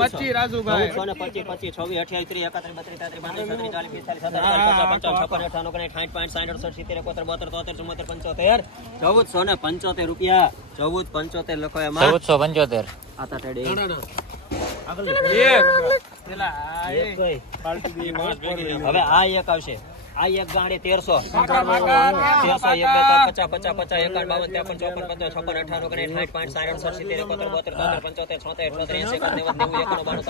પચીસ રાજુભાઈ. ચૌદસો ને પચીસ પચીસ છવ્વીસ અઠ્યાવીસ ત્રીસ એકત્રીસ બત્રીસ તેત્રીસ પાંત્રીસ છત્રીસ ચાલીસ પિસ્તાલીસ સત્તર પચાસ પંચાવન છપ્પન અઠાવન ઓગણીસ સાઠ પાંચ સાઠ અડસઠ સિત્તેર એકોતેર બોતેર તોતેર ચુમ્મોતેર પંચોતેર. ચૌદસો ને પંચોતેર રૂપિયા. ચૌદ પંચોતેર લખો એમાં. ચૌદસો પંચોતેર. આતા ટેડે? હવે આ એક આવશે. આ એક ગાડી તેરસો. તેરસો એક બે પચાસ પચાસ પચાસ એકાવન બાવન ત્રેપન ચોપન પંચાવન છપ્પન અઠાર ઓગણીસ સાઠ પાંચ સાઠ અડસઠ સિત્તેર એકોતેર બોતેર તોતેર પંચોતેર છોતેર છોતેર એસી નેવું નેવું એકાણું બાણું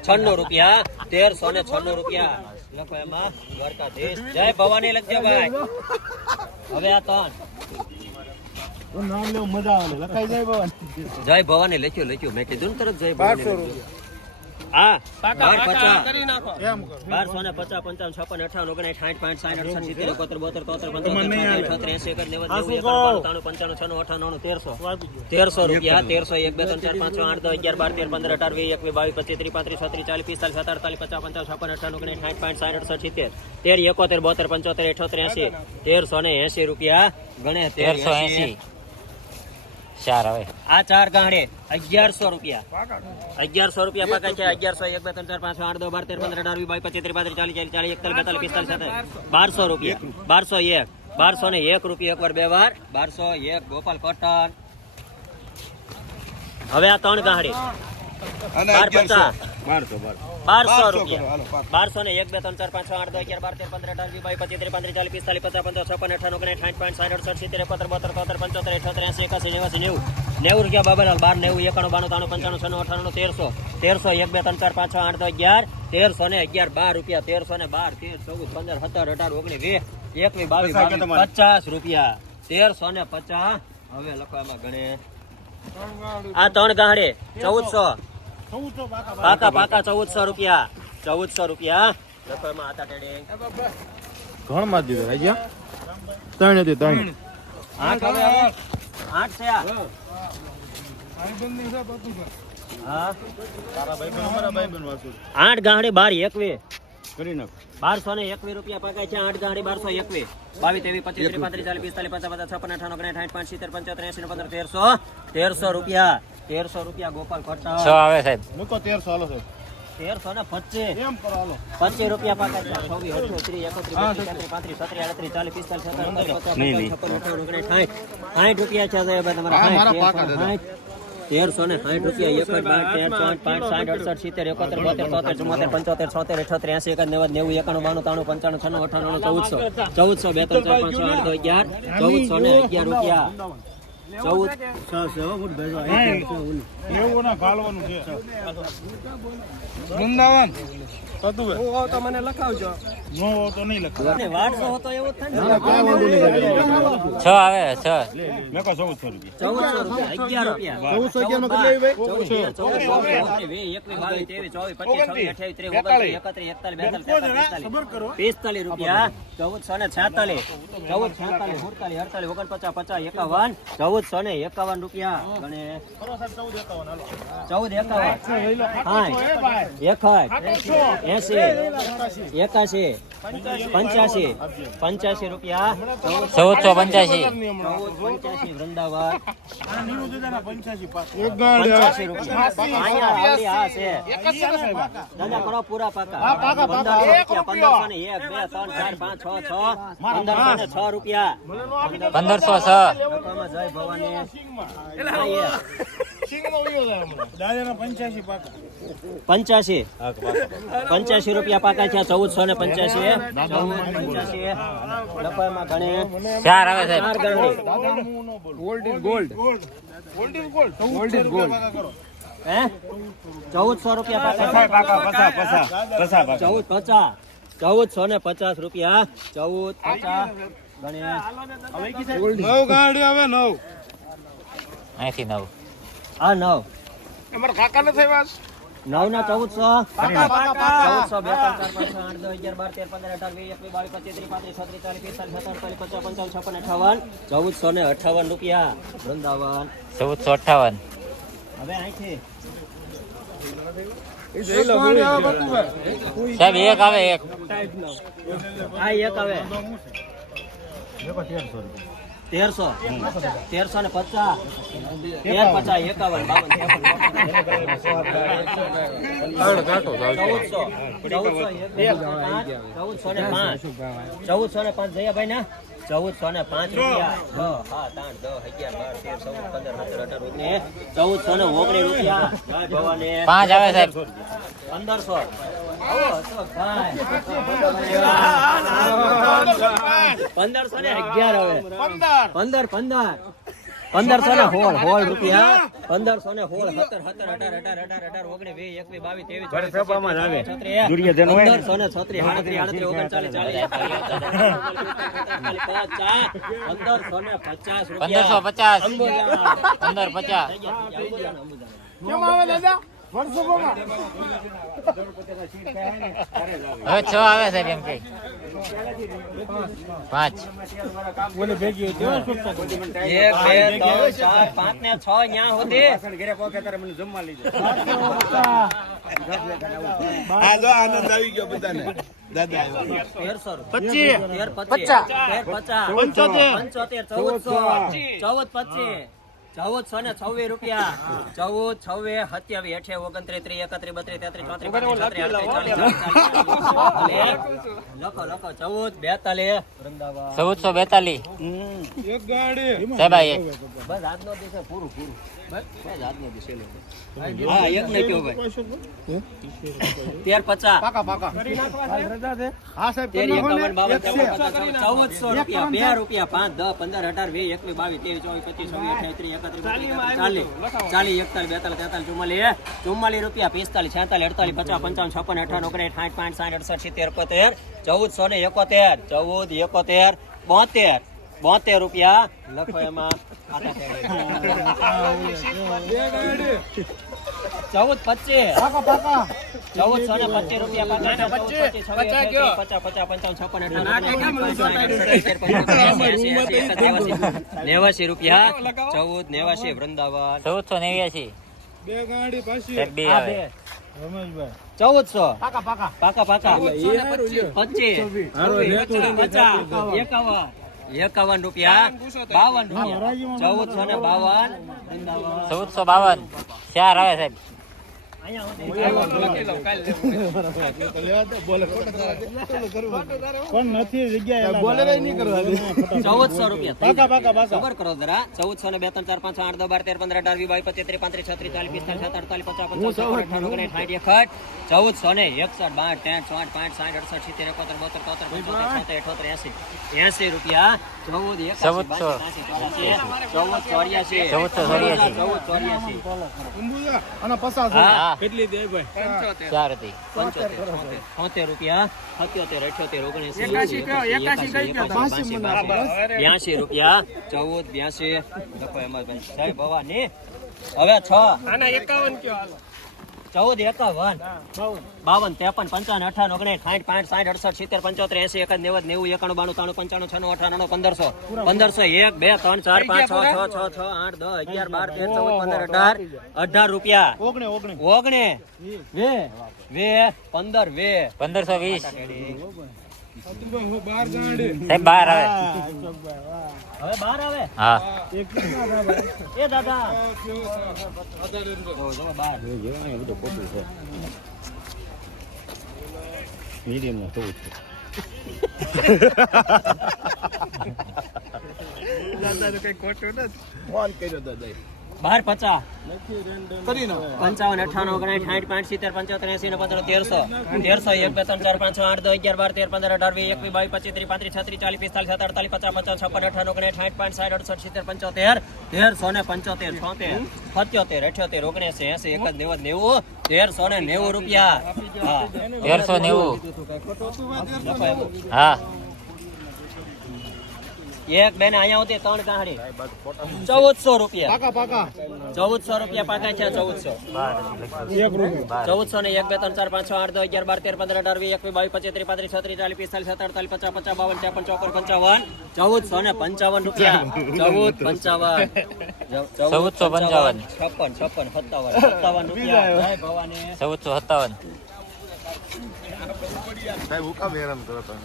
છન્નું રૂપિયા તેરસો ને છન્નું રૂપિયા લખો એમાં દ્વારકાધીશ જય ભવાની લખજો ભાઈ હવે આ ત્રણ જય ભવાની લખ્યું લખ્યું મેં કીધું તરત જય ભવાની. હા. બાર પચાસ. કરી નાખો. બારસો ને પચાસ પંચાવન છપ્પન અઠાવન ઓગણીસ સાઠ પાંચ સાઠ અડસઠ સિત્તેર એકોતેર બોતેર તોતેર પંચોતેર એસી એકર નેવું નેવું એકાણું પંચાણું છન્નું અઠાણું તેરસો. તેરસો રૂપિયા તેરસો એક બે ત્રણ ચાર પાંચ છ આઠ દસ અગિયાર બાર તેર પંદર અઢાર વીસ એકવીસ બાવીસ પચીસ ત્રીસ પાંત્રીસ છત્રીસ ચાલીસ પિસ્તાલીસ સત્તર અડતાલીસ પચાસ પંચાવન છપ્પન અઠાવન ઓગણીસ સાઠ પાંચ સાઠ અડસઠ સિત્તેર. તેર એકોતેર બોતેર પંચોતેર અઠોતેર એસી. તેરસો ને એસી રૂપિયા ગણે તેરસો એસી. ચાર હવે. આ ચાર ગાંડે, અગિયારસો રૂપિયા. અગિયારસો રૂપિયા પાકા છે, અગિયારસો એક, બે, ત્રણ, ચાર, પાંચ આઠ, દસ, બાર, તેર, પંદર, અઢાર, વીસ, બાવીસ, પચીસ, ત્રીસ પાંત્રીસ ચાલીસ ચાલીસ ચાલીસ એકતાલીસ, બેતાલીસ, પિસ્તાલીસ સાથે બારસો રૂપિયા. બારસો એક. બારસો ને એક રૂપિયા એકવાર બે વાર. બારસો એક, ગોપાલ કોટન. હવે આ ત્રણ ગાંડી. પચાસ. બારસો રૂપિયા. બારસો. ને એક બે ત્રણ ચાર પાંચ છ આઠ દસ અગિયાર બાર તેર પંદર અઢાર વીસ બાવીસ પચીસ ત્રીસ પાંત્રીસ ચાલીસ પિસ્તાલીસ પચાસ પંચાવન છપ્પન અઠાવન ઓગણીસ સાઠ પાંચ સાઠ અડસઠ સિત્તેર એકોતેર બોતેર તોતેર પંચોતેર અઠોતેર એસી એકાસી નેવાસી નેવું. નેવું રૂપિયા બાબાલાલ બાર નેવું એકાણું બાણું ત્રાણું પંચાણું છન્નું અઠાણું તેરસો. તેરસો એક બે ત્રણ ચાર પાંચ છ આઠ દસ અગિયાર. તેરસો ને અગિયાર બાર રૂપિયા. તેરસો ને બાર તેર ચૌદ પંદર સત્તર અઢાર ઓગણીસ વીસ એકવીસ બાવીસ બાવીસ પચાસ રૂપિયા. તેરસો ને પચાસ. હવે લખવામાં ગણે આ ત્રણ ગાંડે. ચૌદસો. પાકા પાકા ચૌદસો રૂપિયા. ચૌદસો રૂપિયા. લખવામાં હતા ટેડે ઘણમાં દીધો રાજા ત્રણ હતી ત્રણ. આઠ હવે. આઠ. છે આ. આઠ ગાંડી બાર એકવી. કરી નાખ. બારસો ને એકવી રૂપિયા પગાય છે આઠ દાડી બારસો એકવી બાવીસ તેવી પચીસ ત્રીસ પાંત્રીસ ચાલીસ પિસ્તાલીસ પચાસ પચાસ છપ્પન અઠાણું ઓગણીસ સાઠ પાંચ સિત્તેર પંચોતેર એસી પંદર તેરસો તેરસો રૂપિયા. તેરસો રૂપિયા ગોપાલ ખર્ચા આવે સાહેબ. મૂકો તેરસો હાલો સાહેબ. તેરસો ને પચીસ. એમ કરો હાલો. પચીસ રૂપિયા પાકા છે છવ્વીસ અઠ્યાવીસ ત્રીસ એકત્રીસ બત્રીસ પાંત્રીસ સત્રીસ આડત્રીસ ચાલીસ પિસ્તાલીસ સત્તર અઠાવીસ છપ્પન અઠાવન ઓગણીસ સાઠ સાઠ રૂપિયા છે સાહેબ તમારા સાઠ, તેરસો ને સાઠ રૂપિયા એક બાર તેર ચોટ પાંચ સાઠ અડસઠ સિત્તેર એકોતેર બોતેર તોતેર ચુમ્મોતેર પંચોતેર છોતેર અઠોતેર એસી એકાદ નેવું નેવું એકાણું બાણું ત્રાણું પંચાણું છન્નું અઠાણું ચૌદસો ચૌદસો બે ત્રણ ચાર અગિયાર ચૌદસો ને અગિયાર રૂપિયા. ચૌદ વૃંદાવન. મને લખાવજો. નો તો નહીં લખાય. અને વારસો હતો એવું થાય છ આવે છ. મેં કહો ચૌદસો રૂપિયા. ચૌદસો રૂપિયા અગિયાર રૂપિયા. ચૌદસો અગિયારમાં કેટલી ભાઈ. ચૌદ, તેર, ચૌદ, ચૌદ, ઓગણીસ, વીસ, એકવીસ, બાવીસ, ત્રેવીસ, ચોવીસ, પચીસ, છવ્વીસ, અઠ્યાવીસ, ત્રીસ, ઓગણત્રીસ, એકત્રીસ, એકતાલીસ, બેતાલીસ, તેતાલીસ, પિસ્તાલીસ રૂપિયા ચૌદસો ને છેતાલીસ. ચૌદ છેતાલીસ સુડતાલીસ અડતાલીસ ઓગણ પચાસ એકાવન. ચૌદસો ને એકાવન રૂપિયા. ગણે. ચૌદ એકાવન. સાઠ એકસઠ એસી એકાશી પંચ્યાસી. પંચ્યાસી રૂપિયા. ચૌદસો પંચ્યાસી. પંચ્યાસી વૃંદાવન. પંચ્યાસી. રૂપિયા. અહીંયા છે. દાદા કરો પૂરા પાકા. પંદરસો ને એક બે ત્રણ ચાર પાંચ છ છ પંદરસો ને છ રૂપિયા. પંદરસો છ. જય ભવાની. પંચ્યાસી પંચ્યાસી? રૂપિયા પાકા છે ચૌદસો ને પંચ્યાસી ચૌદ પંચ્યાસી ચાર આવે સાહેબ. Gold is gold gold is gold gold is gold હે? ચૌદસો રૂપિયા પાકા. છે. ચૌદ પચાસ. ચૌદસો ને પચાસ રૂપિયા. ચૌદ પચાસ. ગણે નવ ગાડી આવે નવ. અહીંથી નવ. આ નવ. અમારા કાકા નથી આવ્યા નવ ના ચૌદસો ચૌદસો બે ત્રણ ચાર પાંચ છ આઠ દસ અગિયાર બાર તેર પંદર અઢાર વીસ એકવીસ બાવીસ પચીસ ત્રીસ પાંત્રીસ છત્રીસ ચાલીસ પિસ્તાલીસ સત્તર અડતાલીસ પચાસ પંચાવન છપ્પન અઠાવન. ચૌદસો ને અઠાવન રૂપિયા. વૃંદાવન. ચૌદસો અઠાવન. હવે અહીંથી. સાહેબ એક આવે એક. આ એક હવે તેરસો. તેરસો ને પચાસ. તેર પચાસ એકાવન બાવન ચૌદસો. ચૌદસો ને પાંચ, ચૌદસો ને પાંચ. ચૌદસો ને ના? ચૌદસો ને પાંચ રૂપિયા. છ, સાત આઠ દસ અગિયાર બાર તેર ચૌદ પંદર સત્તર અઢાર ઓગણીસ. ચૌદસો ને ઓગણીસ રૂપિયા. જય ભવાની પાંચ આવે સાહેબ. પંદરસો. પંદરસો ને અગિયાર હવે પંદર પંદર પંદરસો ને હોળ હોળ રૂપિયા પંદરસો ને હોળ સત્તર સત્તર અઢાર અઢાર અઢાર અઢાર ઓગણીસ વીસ એકવીસ બાવીસ ત્રેવીસ પંદરસો ને છત્રીસ આડત્રીસ આડત્રીસ ઓગણચાલીસ ચાલીસ પચાસ પંદરસો ને પચાસ પંદરસો રૂપિયા પચાસ. પંદર પચાસ હવે છ આવે સાહેબ એમ કે. પાંચ. એક બે ત્રણ ચાર પાંચ ને છ ન્યા સુધી. આ જો આનંદ આવી ગયો બધાને. દાદા પચીસ. પચાસ. તેર પંચોતેર. ચૌદસો. ચૌદ પચીસ. ચૌદસો ને છવ્વીસ રૂપિયા. ચૌદ છવ્વીસ સત્યાવીસ અઠે ઓગણત્રીસ ત્રીસ એકત્રીસ બત્રીસ તેત્રીસ ચોત્રીસ લખો લખો ચૌદ બેતાલીસ. ચૌદસો બેતાલીસ. એક ગાડી. સાહેબ આ એક. બસ આજનો દિવસ પૂરું પૂરું. તેર પચાસ. ચૌદસો રૂપિયા. બે રૂપિયા પાંચ દસ પંદર અઢાર વીસ એકવીસ બાવીસ તેવીસ ચોવીસ પચીસ છવ્વીસ અઠાવીસ ચાલીસ. ચાલીસ એકતાલીસ બેતાલીસ તેતાલીસ ચુમ્માલીસ ચુમ્માલીસ રૂપિયા પિસ્તાલીસ છેતાલીસ અડતાલીસ પચાસ પંચાવન છપ્પન અઠાવન ઓગણીસ સાઠ પાંચ સાઠ અડસઠ સિત્તેર એકોતેર ચૌદસો ને એકોતેર ચૌદ એકોતેર બોતેર બોતેર રૂપિયા. લખો એમાં. ચૌદ પચીસ. ચૌદસો ને પચીસ રૂપિયા પાકા નેવાસી. રૂપિયા. ચૌદ નેવાસી વૃંદાવન. ચૌદસો નેવ્યાસી. બે ગાડી પાછી. ચૌદસો પાકા પાકા. પચીસ. પચાસ. એકાવન. એકાવન રૂપિયા. બાવન રૂપિયા. ચૌદસો ને બાવન. ચૌદસો બાવન. ચાર આવે સાહેબ. પણ નથી જગ્યા બોલે નહીં કરવા ચૌદસો રૂપિયા પાકા પાકા પાકા ખબર કરો જરા ચૌદસો ને બે ત્રણ ચાર પાંચ આઠ દસ બાર તેર પંદર અઢાર વીસ બાવીસ પચીસ ત્રીસ પાંત્રીસ છત્રીસ ચાલીસ પિસ્તાલીસ સત્તર અડતાલીસ પચાસ પચાસ ઓગણીસ સાઠ એકસઠ ચૌદસો ને એકસઠ બાર ત્રણ ચોઠ પાંચ સાઠ અડસઠ સિત્તેર એકોતેર બોતેર તોતેર પંચોતેર અઠોતેર એસી. એસી રૂપિયા ચૌદ ત્રાસી, ચૌદ ચોર્યાસી. ચૌદ ચોર્યાસી. ચૌદ ચોર્યાસી અને પચાસ કેટલી દે ભાઈ? ચાર હતી. પંચોતેર. રૂપિયા સત્યોતેર અઠ્યોતેર ઓગણીસ બ્યાસી રૂપિયા ચૌદ બ્યાસી. જય ભવાની. હવે છ. આના એકાવન કયો ચૌદ એકાવન બાવન. ત્રેપન પંચાવન અઠાવન ઓગણીસ સાઠ પાંચ સાઠ અડસઠ સિત્તેર પંચોતેર એસી એકાદ નેવું નેવું એકાણું બાણું ત્રાણું પંચાણું છનું અઠાણું પંદરસો. પંદરસો એક બે ત્રણ ચાર પાંચ છ છ છ છ આઠ દસ અગિયાર બાર તેર ચૌદ પંદર અઢાર અઢાર રૂપિયા. ઓગણે ઓગણે. ઓગણે. વે વે પંદર વે. પંદરસો વીસ. સાહેબ બાર આવે. હવે બાર આવે? હા. એ દાદા. કઈ ખોટું નથી. ફોન કર્યો દાદા બાર પચાસ. પંચાવન અઠાણું ઓગણીસ સાઠ પાંચ સિત્તેર પંચોતેર એસી ને પંદર તેરસો. તેરસો એક બે ત્રણ ચાર પાંચ છ આઠ દસ અગિયાર બાર તેર પંદર અઢાર વીસ એકવીસ બાવીસ પચીસ ત્રીસ પાંત્રીસ છત્રીસ ચાલીસ પિસ્તાલીસ સત્તર અડતાલીસ પચાસ પચાસ છપ્પન અઠાણું ઓગણીસ સાઠ પાંચ સાઠ અડસઠ સિત્તેર પંચોતેર તેરસો ને પંચોતેર છોતેર સત્યોતેર અઠ્યોતેર ઓગણીસ એસી એક જ નેવું નેવું તેરસો ને નેવું રૂપિયા. હા. તેરસો નેવું. હા. એક બેન અહીંયા હતી ત્રણ ગાડી ચૌદસો રૂપિયા. પાકા પાકા. ચૌદસો રૂપિયા પાકા છે ચૌદસો. ચૌદસો ને એક બે ત્રણ ચાર પાંચ છ આઠ દસ અગિયાર બાર તેર પંદર અઢાર વીસ એકવીસ બાવીસ પચીસ ત્રીસ પાંત્રીસ છત્રીસ ચાલીસ પિસ્તાલીસ સત્તર પચાસ પચાસ બાવન ત્રેપન ચોપન પંચાવન. ચૌદસો ને પંચાવન રૂપિયા. ચૌદ પંચાવન. ચૌદસો પંચાવન. છપ્પન છપ્પન સત્તાવન. સત્તાવન રૂપિયા. ભવાની. ચૌદસો સત્તાવન. સાહેબ હું કામ હેરાન કરો તમે?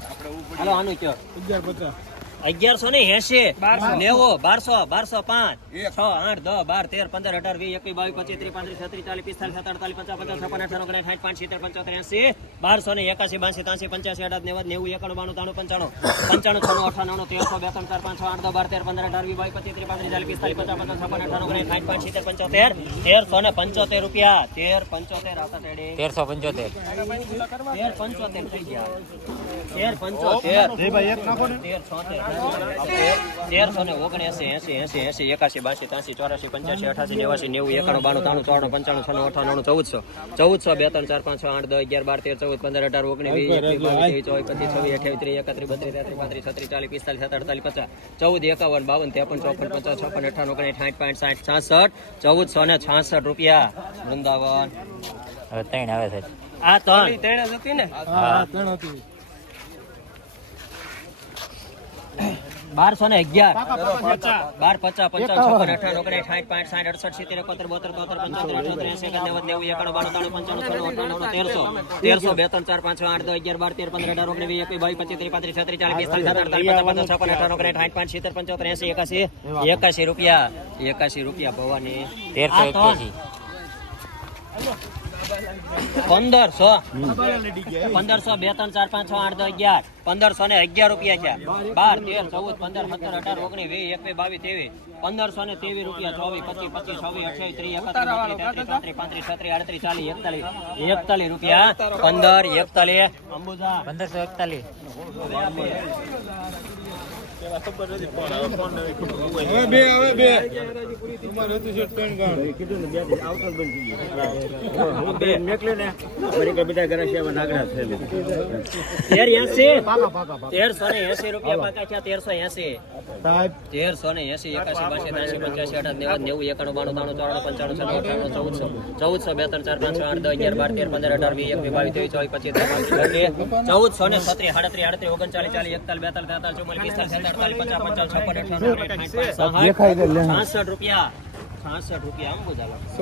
હાલો આનું કયો? અગિયાર પચાસ. અગિયારસો ને એસી નેવો બારસો બારસો પાંચ. છ આઠ દસ બાર તેર પંદર અઢાર વીસ એકવીસ બાવીસ પચીસ ત્રીસ પાંત્રીસ છત્રીસ ચાલીસ પિસ્તાલીસ સત્તર અડતાલીસ પચાસ પચાસ છપ્પન અઠાણું ઓગણીસ સાઠ પાંચ સિત્તેર પંચોતેર એસી બારસો ને એકાસી બાસી ત્યાંસી પંચ્યાસી અઢાર નેવું નેવું એકાણું બાણું ત્રાણું પંચાણું. પંચાણું છનું અઠાણું તેરસો બે ત્રણ ચાર પાંચ છ આઠ દસ બાર તેર પંદર અઢાર વીસ બાવીસ પચીસ ત્રીસ પાંત્રીસ ચાલીસ પિસ્તાલીસ પચાસ પચાસ છપ્પન અઠાણું ઓગણીસ સાઠ પાંચ સિત્તેર પંચોતેર. તેરસો ને પંચોતેર રૂપિયા. તેર પંચોતેર આવતા તેરસો પંચોતેર. તેર પંચોતેર થઈ ગયા. તેર પંચોતેર. તેર છોતેર. તેરસો ને ઓગણએસી એસી એસી એસી એકાસી બાસી ત્યાસી ચોરાસી પંચ્યાસી અઠાસી નેવાસી નેવું એકાણું બાણું ત્રાણું. ચોરાણું પંચાણું છન્નું અઠાણું ચૌદસો ચૌદસો બે ત્રણ ચાર પાંચ છ આઠ દસ અગિયાર બાર તેર ચૌદ પંદર અઢાર ઓગણીસ વીસ એકવીસ બાવીસ ચોવીસ પચીસ છવ્વીસ અઠ્યાવીસ ત્રીસ એકત્રીસ બત્રીસ તેત્રીસ પાંત્રીસ છત્રીસ ચાલીસ પિસ્તાલીસ સત્તર અડતાલીસ પચાસ ચૌદ એકાવન બાવન ત્રેપન ચોપન પચાસ છપ્પન અઠાણું ઓગણીસ સાઠ પાંચ સાઠ છાસઠ ચૌદસો ને? છાસઠ રૂપિયા વૃંદાવન હવે ત્રણ આવે છે આ ત્રણ હા બારસો ને અગિયાર. બાર પચાસ પંચાવન છપ્પન અઠાવન ઓગણીસ સાઠ પાંચ સાઠ અડસઠ સિત્તેર એકોતેર બોતેર તોતેર પંચોતેર અઠોતેર એસી નેવું નેવું એકાણું બાણું ત્રાણું પંચાણું છન્નું અઠાણું તેરસો. તેરસો બે ત્રણ ચાર પાંચ છ આઠ દસ અગિયાર બાર તેર પંદર અઢાર ઓગણીસ વીસ એકવીસ બાવીસ પચીસ ત્રીસ પાંત્રીસ છત્રીસ ચાલીસ પિસ્તાલીસ સત્તર પચાસ પચાસ છપ્પન અઠાવન ઓગણીસ સાઠ પાંચ સિત્તેર પંચોતેર એસી એકાસી એકાસી રૂપિયા એકાસી રૂપિયા ભવાની. તેરસો એક્યાસી. પંદરસો. પંદરસો બે ત્રણ ચાર પાંચ છ આઠ દસ અગિયાર. પંદરસો ને અગિયાર રૂપિયા છે. બાર તેર ચૌદ પંદર સત્તર અઢાર ઓગણીસ વીસ એકવીસ બાવીસ ત્રેવીસ. પંદરસો ને ત્રેવીસ રૂપિયા ચોવીસ પચીસ પચીસ છવ્વીસ ત્રીસ એકત્રીસ બત્રીસ, પાંત્રીસ છત્રીસ આડત્રીસ ચાલીસ એકતાલીસ. એકતાલીસ રૂપિયા. પંદર એકતાલીસ. અંબુજા. પંદરસો એકતાલીસ. હવે બે હવે બે. તમારે હતું છે ત્રણ ગાણ તેર એસી. તેરસો ને એસી રૂપિયા પાકા છે તેરસો એસી. તેરસો ને એસી એકાસી બાસી ત્યાસી પંચ્યાસી અઢાર નેવું નેવું એકાણું બાણું ત્રાણું ચોરાણું પંચાણું છન્નું અઠાણું ચૌદસો. ચૌદસો બે ત્રણ ચાર પાંચ આઠ દસ અગિયાર બાર તેર પંદર અઢાર વીસ એકવીસ બાવીસ ત્રેવીસ ચોવીસ પચીસ છત્રીસ ચૌદસો ને છત્રીસ સાડત્રીસ આડત્રીસ ઓગણચાલીસ ચાલીસ એકતાલીસ બેતાલીસ તેતાલીસ ચુમ્માલીસ પિસ્તાલીસ છાસઠ રૂપિયા છાસઠ રૂપિયા આમ બધા